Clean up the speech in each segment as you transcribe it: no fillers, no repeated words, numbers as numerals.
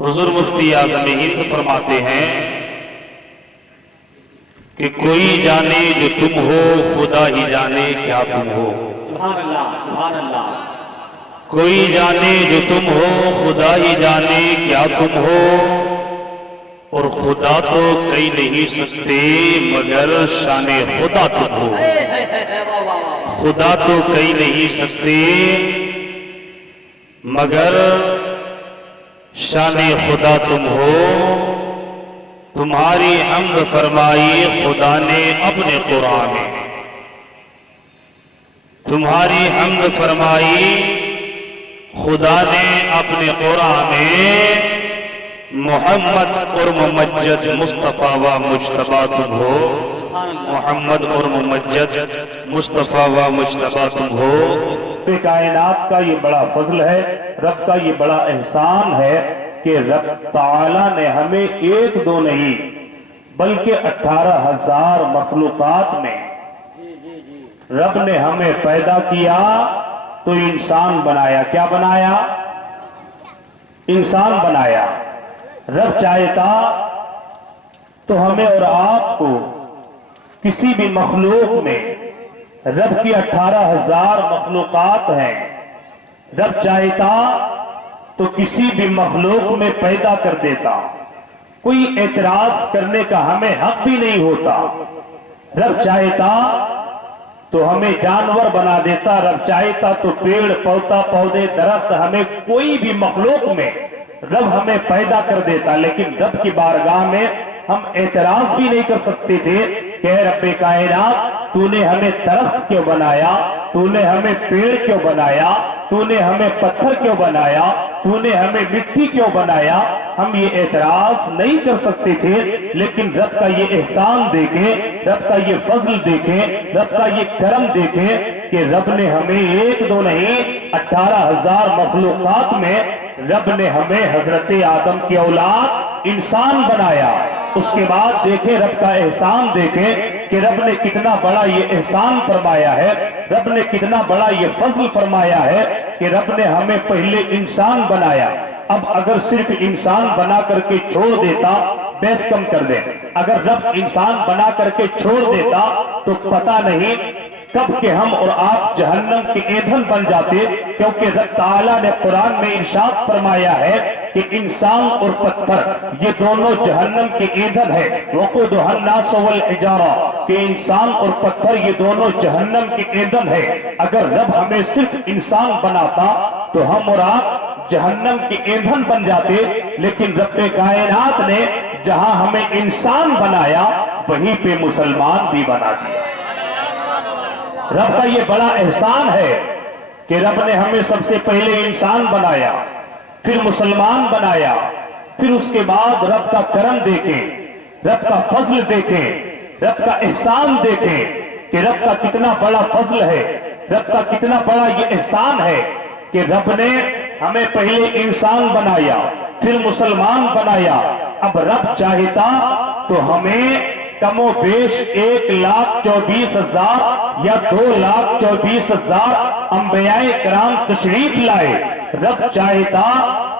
حضور مفتی اعظم ہند فرماتے ہیں کہ کوئی جانے جو تم ہو، خدا ہی جانے کیا تم ہو۔ سبحان اللہ، سبحان اللہ۔ کوئی جانے جو تم ہو، خدا ہی جانے کیا تم ہو، اور خدا تو کہہ نہیں سکتے مگر شان خدا تم ہو۔ خدا تو کہہ نہیں سکتے مگر شان خدا تم ہو۔ تمہاری حمد فرمائی خدا نے اپنے قرآن میں، تمہاری حمد فرمائی خدا نے اپنے قرآن میں، محمد اور ممجد مصطفیٰ و مجتبیٰ تم ہو۔ محمد اور ممجد مصطفیٰ و مجتبیٰ تم ہو۔ رب کائنات کا یہ بڑا فضل ہے، رب کا یہ بڑا احسان ہے کہ رب تعالیٰ نے ہمیں ایک دو نہیں بلکہ 18,000 مخلوقات میں رب نے ہمیں پیدا کیا تو انسان بنایا۔ کیا بنایا؟ انسان بنایا۔ رب چاہتا تو ہمیں اور آپ کو کسی بھی مخلوق میں، رب کی 18,000 مخلوقات ہیں، رب چاہتا تو کسی بھی مخلوق میں پیدا کر دیتا، کوئی اعتراض کرنے کا ہمیں حق بھی نہیں ہوتا۔ رب چاہتا تو ہمیں جانور بنا دیتا، رب چاہتا تو پیڑ پودے درخت ہمیں کوئی بھی مخلوق میں رب ہمیں پیدا کر دیتا، لیکن رب کی بارگاہ میں ہم اعتراض بھی نہیں کر سکتے تھے کہ اے رب کائنات تو نے ہمیں درخت کیوں بنایا، تو نے ہمیں پیڑ کیوں بنایا، تو نے ہمیں پتھر کیوں بنایا، تو نے ہمیں مٹی کیوں بنایا۔ ہم یہ اعتراض نہیں کر سکتے تھے، لیکن رب کا یہ احسان دیکھیں، رب کا یہ فضل دیکھیں، رب کا یہ کرم دیکھیں کہ رب نے ہمیں ایک دو نہیں 18,000 مخلوقات میں رب نے ہمیں حضرت آدم کی اولاد انسان بنایا۔ اس کے بعد دیکھیں رب کا احسان دیکھیں کہ رب نے کتنا بڑا یہ احسان فرمایا ہے، رب نے کتنا بڑا یہ فضل فرمایا ہے کہ رب نے ہمیں پہلے انسان بنایا۔ اب اگر صرف انسان بنا کر کے چھوڑ دیتا، بیس کم کر دیں، اگر رب انسان بنا کر کے چھوڑ دیتا تو پتہ نہیں کب کہ ہم اور آپ جہنم کے ایندھن بن جاتے، کیونکہ رب تعالیٰ نے قرآن میں ارشاد فرمایا ہے کہ انسان اور پتھر یہ دونوں جہنم کے ایندھن ہے۔ وقودها الناس والحجارہ، کہ انسان اور پتھر یہ دونوں جہنم کے ایندھن ہے۔ اگر رب ہمیں صرف انسان بناتا تو ہم اور آپ جہنم کے ایندھن بن جاتے، لیکن رب کائنات نے جہاں ہمیں انسان بنایا وہیں پہ مسلمان بھی بنا دیا۔ رب کا یہ بڑا احسان ہے کہ رب نے ہمیں سب سے پہلے انسان بنایا، پھر مسلمان بنایا، پھر اس کے بعد رب کا کرم دیکھیں، رب کا فضل دیکھیں، رب کا احسان دیکھیں کہ رب کا کتنا بڑا فضل ہے، رب کا کتنا بڑا یہ احسان ہے کہ رب نے ہمیں پہلے انسان بنایا، پھر مسلمان بنایا۔ اب رب چاہتا تو ہمیں کم و بیش 1,24,000 یا 2,24,000 انبیاء کرام تشریف لائے۔ رب چاہتا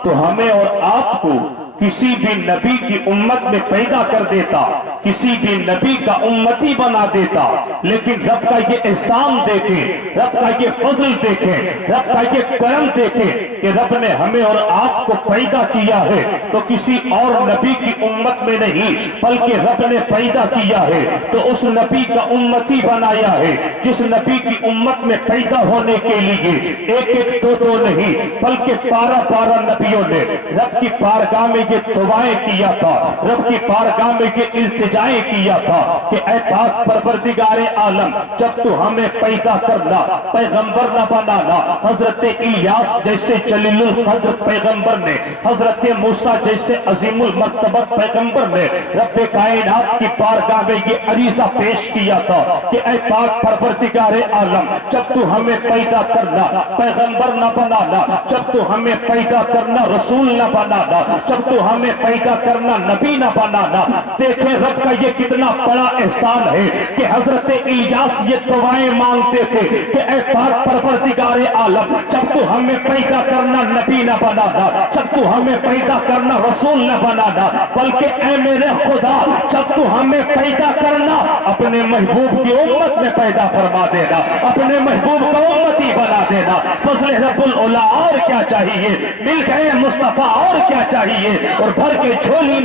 تو ہمیں اور آپ کو کسی بھی نبی کی امت میں پیدا کر دیتا، کسی بھی نبی کا امتی بنا دیتا، لیکن رب کا یہ احسان دیکھیں، رب کا یہ فضل دیکھیں، رب کا یہ کرم دیکھیں کہ رب نے ہمیں اور آپ کو پیدا کیا ہے تو کسی اور نبی کی امت میں نہیں بلکہ رب نے پیدا کیا ہے تو اس نبی کا امتی بنایا ہے، جس نبی کی امت میں پیدا ہونے کے لیے ایک دو نہیں بلکہ 12 نبیوں نے رب کی بارگاہ میں یہ دعائیں کیا تھا، رب کی بارگاہ میں یہ التجائیں کیا تھا کہ اے پاک پروردگار عالم، جب تو ہمیں پیدا کرنا پیغمبر نہ بنانا، حضرت الیاس جیسے جلیل القدر پیغمبر نے، حضرت موسیٰ جیسے عظیم المرتبت پیغمبر نے رب کائنات کی بارگاہ میں یہ عریضہ پیش کیا تھا کہ اے پاک پروردگار عالم، جب تو ہمیں پیدا کرنا پیغمبر نہ بنانا، جب تو ہمیں پیدا کرنا رسول نہ بنانا، جب تو تو ہمیں پیدا کرنا نبی نہ بنانا۔ دیکھیں رب کا یہ کتنا بڑا احسان ہے کہ حضرت الیاس یہ دعائیں مانگتے تھے کہ اے پاک پروردگار عالم، جب تو ہمیں پیدا کرنا نبی نہ بنانا، جب تو ہمیں پیدا کرنا رسول نہ بنانا، بلکہ اے میرے خدا جب تو ہمیں پیدا کرنا اپنے محبوب کی امت میں پیدا فرما دینا، اپنے محبوب کا امتی بنا دینا۔ فضل رب العلا اور کیا چاہیے، مل گئے مصطفیٰ اور کیا چاہیے، اور بھر کے جھولی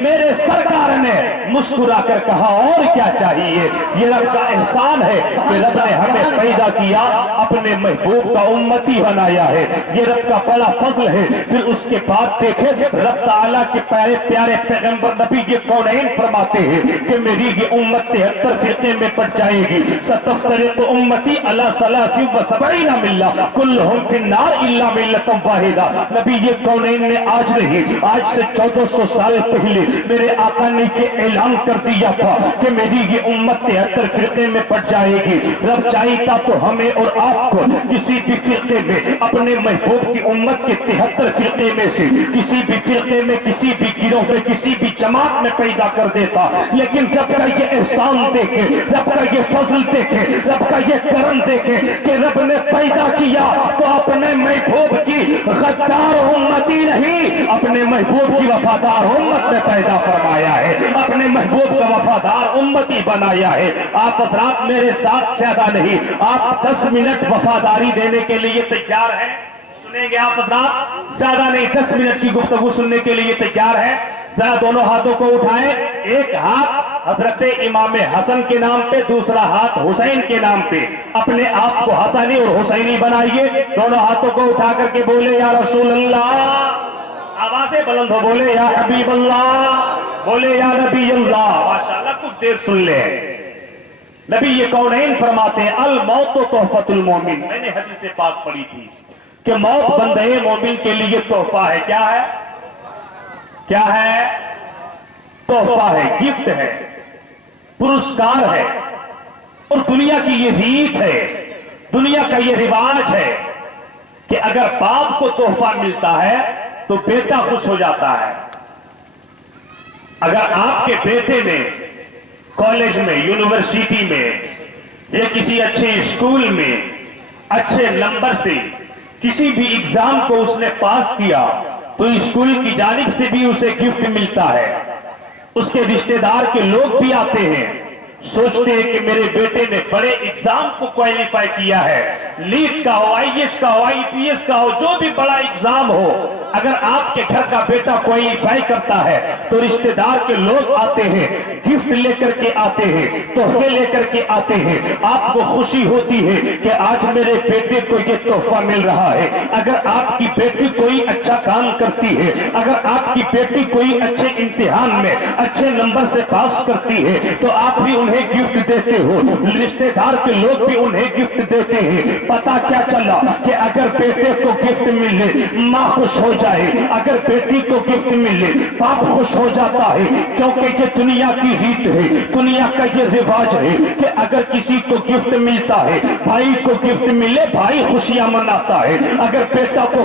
میرے سرکار نے مسکرا کر کہا اور کیا چاہیے۔ یہ رب کا احسان ہے کہ رب نے ہمیں پیدا کیا، اپنے محبوب کا امتی بنایا ہے، یہ رب کا بڑا فضل ہے۔ پھر اس کے بعد دیکھیں رب تعالیٰ کے پیارے پیغمبر نبی یہ کونین فرماتے ہیں کہ میری یہ امت 73 فرقے میں پڑ جائے گی۔ ستفترق امتی علی 73 ملہ کلہم فی النار الا ملۃ واحدہ۔ نبی یہ کونین نے آج نہیں، آج سے 1400 سال پہلے میرے آقا نے یہ اعلان کر دیا تھا کہ میری یہ امت 73 فرقے میں پڑ جائے گی۔ رب چاہتا تو ہمیں اور آپ کو کسی بھی فرقے میں اپنے محبوب کی امت کے 73 فرقے میں سے کسی بھی فرقے میں، کسی بھی گروہ میں، کسی بھی جماعت میں پیدا کر دیتا، لیکن رب کا یہ احسان دیکھیں، رب کا یہ فضل دیکھیں، رب کا یہ کرم دیکھیں کہ رب نے پیدا کیا تو اپنے محبوب کی غدار امتی نہیں، اپنے محبوب کی وفادار امت میں پیدا فرمایا ہے، اپنے محبوب کا وفادار امتی بنایا ہے۔ آپ حضرات میرے ساتھ زیادہ نہیں، آپ 10 منٹ وفاداری دینے کے لیے تیار ہیں؟ سنیں گے آپ حضرات؟ زیادہ نہیں، 10 منٹ کی گفتگو سننے کے لیے تیار ہیں؟ ذرا دونوں ہاتھوں کو اٹھائیں، ایک ہاتھ حضرت امام حسن کے نام پہ، دوسرا ہاتھ حسین کے نام پہ، اپنے آپ کو حسنی اور حسینی بنائیے۔ دونوں ہاتھوں کو اٹھا کر کے بولے یا رسول اللہ، آوازیں بلند ہو، بولے یا حبیب اللہ، بولے یا نبی اللہ۔ ماشاءاللہ کچھ دیر سن لے۔ نبی یہ کونین فرماتے ہیں الموت تحفۃ المومن۔ میں نے حدیث پاک پڑھی تھی کہ موت بندے مومن کے لیے تحفہ ہے۔ کیا ہے؟ کیا ہے؟ تحفہ ہے، گفٹ ہے، پرسکار ہے، اور دنیا کی یہ ریت ہے، دنیا کا یہ رواج ہے کہ اگر باپ کو تحفہ ملتا ہے تو بیٹا خوش ہو جاتا ہے۔ اگر آپ کے بیٹے نے کالج میں، یونیورسٹی میں یا کسی اچھے اسکول میں اچھے نمبر سے کسی بھی ایگزام کو اس نے پاس کیا تو اسکول کی جانب سے بھی اسے گفٹ ملتا ہے، اس کے رشتہ دار کے لوگ بھی آتے ہیں، سوچتے ہیں کہ میرے بیٹے نے بڑے ایگزام کو کوالیفائی کیا ہے، لیٹ کا ہو، آئی ایس کا ہو، آئی پی ایس کا ہو، جو بھی بڑا ایگزام ہو، اگر آپ کے گھر کا بیٹا کوالیفائی کرتا ہے تو رشتہ دار کے لوگ آتے ہیں، گفٹ لے کر کے آتے ہیں، تحفے لے کر کے آتے ہیں، آپ کو خوشی ہوتی ہے کہ آج میرے بیٹے کو یہ تحفہ مل رہا ہے۔ اگر آپ کی بیٹی کوئی اچھا کام کرتی ہے، اگر آپ کی بیٹی کوئی اچھے امتحان میں اچھے نمبر سے پاس کرتی ہے تو آپ بھی انہیں گفٹ دیتے ہو، رشتہ دار کے لوگ بھی انہیں گفٹ دیتے ہیں۔ پتا کیا چلا کہ اگر بیٹے کو گفٹ ملے ماں خوش ہو جائے، اگر بیٹی کو گفٹ ملے باپ خوش ہو جاتا ہے، کیونکہ یہ دنیا کی ریت ہے، دنیا کا یہ رواج ہے کہ اگر کسی کو گفٹ ملتا ہے، بھائی کو گفٹ ملے بھائی خوشیاں مناتا ہے، اگر بیٹا کو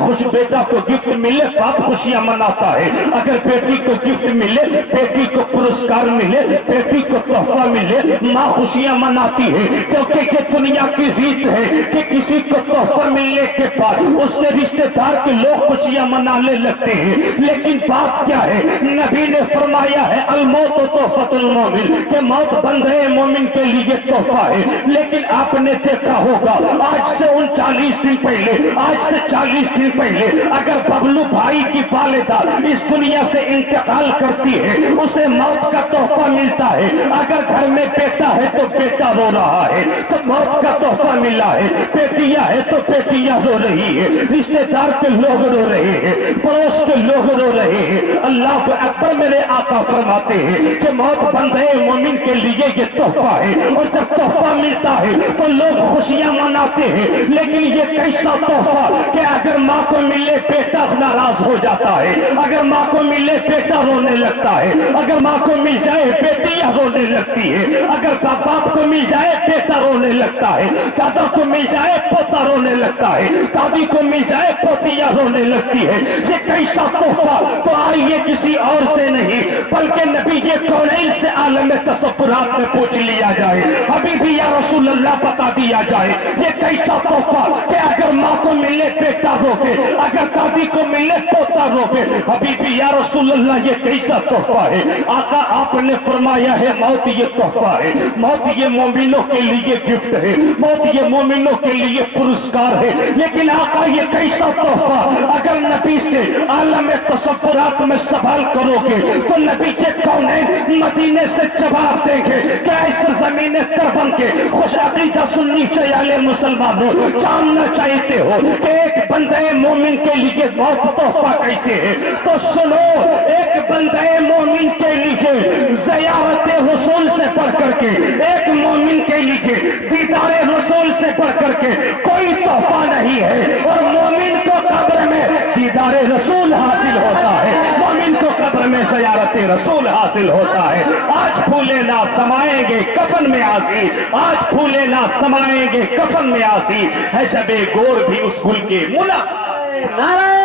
گفٹ ملے باپ خوشیاں مناتا ہے، اگر بیٹی کو گفٹ ملے، بیٹی کو پرسکار ملے، بیٹی کو تحفہ ملے، ماں خوشیاں مناتی ہے، کیونکہ یہ دنیا کی ریت ہے کہ کسی کو تحفہ ملنے کے بعد اس کے رشتہ دار کے لوگ خوشیاں منانے لگتے ہیں۔ لیکن بات کیا ہے؟ نبی نے فرمایا ہے الموت تحفۃ المومن، کہ موت بندے مومن کے لیے تحفہ ہے۔ لیکن آپ نے دیکھا ہوگا آج سے 39 دن پہلے، آج سے 40 دن پہلے اگر ببلو بھائی کی والدہ اس دنیا سے انتقال کرتی ہے، اسے موت کا تحفہ ملتا ہے۔ اگر گھر میں بیٹا ہے تو بیٹا رو رہا ہے تو موت کا تحفہ ملا ہے، بیٹیاں ہے تو بیٹیاں رو رہی ہے، رشتہ دار کے لوگ رو رہے ہیں، پڑوس کے لوگ رو رہے ہیں۔ اللہ اکبر، میرے آقا فرماتے ہیں کہ موت بندے مومن کے لیے یہ تحفہ ہے، اور جب تحفہ ملتا ہے تو لوگ خوشیاں مناتے ہیں۔ لیکن یہ کیسا تحفہ کہ اگر ماں کو ملے بیٹا ناراض ہو جاتا ہے، اگر ماں کو ملے بیٹا رونے لگتا ہے، اگر ماں کو مل جائے بیٹیاں رونے لگتی ہے، اگر باپ کو مل جائے بیٹا رونے لگتا ہے، دادا کو مل جائے پوتا رونے لگتا ہے، دادی کو مل جائے پوتیاں رونے لگتی ہے۔ یہ کیسا تحفہ؟ تو آئیے کسی اور سے نہیں بلکہ نبی یہ کونین سے عالم تصورات میں پوچھ لیا جائے، حبیبی یا رسول اللہ بتا دیا جائے یہ کیسا تحفہ کہ اگر ماں کو ملے بیٹا روکے، اگر دادی کو ملے پوتا روکے، حبیبی یا رسول اللہ یہ کیسا تحفہ ہے؟ آقا آپ نے فرمایا ہے موت یہ تحفہ ہے، موت یہ مومنوں کے لیے گفٹ ہے، موت یہ مومنوں کے لیے پرسکار ہے، لیکن آقا یہ کیسا تحفہ؟ اگر نبی سے عالم تصورات میں سوال کرو گے تو نبی کے کونین مدینے سے جواب دیں گے کہ ایسے زمین تربن کے خوش عقیدہ سنی چیالے مسلمانوں جاننا چاہتے ہو کہ ایک بندے مومن کے لیے موت تحفہ کیسے ہے؟ تو سنو، ایک بندے مومن کے لیے زیارت رسول سے بڑھ کر کے، ایک مومن کے لیے دیدار رسول سے بڑھ کر کے کوئی تحفہ نہیں ہے، اور مومن کو قبر میں دیدار رسول حاصل ہوتا ہے، مومن کو قبر میں زیارت رسول حاصل ہوتا ہے۔ آج پھولے نہ سمائیں گے کفن میں آسی، آج پھولے نہ سمائیں گے کفن میں آسی، ہے شب گور بھی اس گل کے ملا۔ نعرہ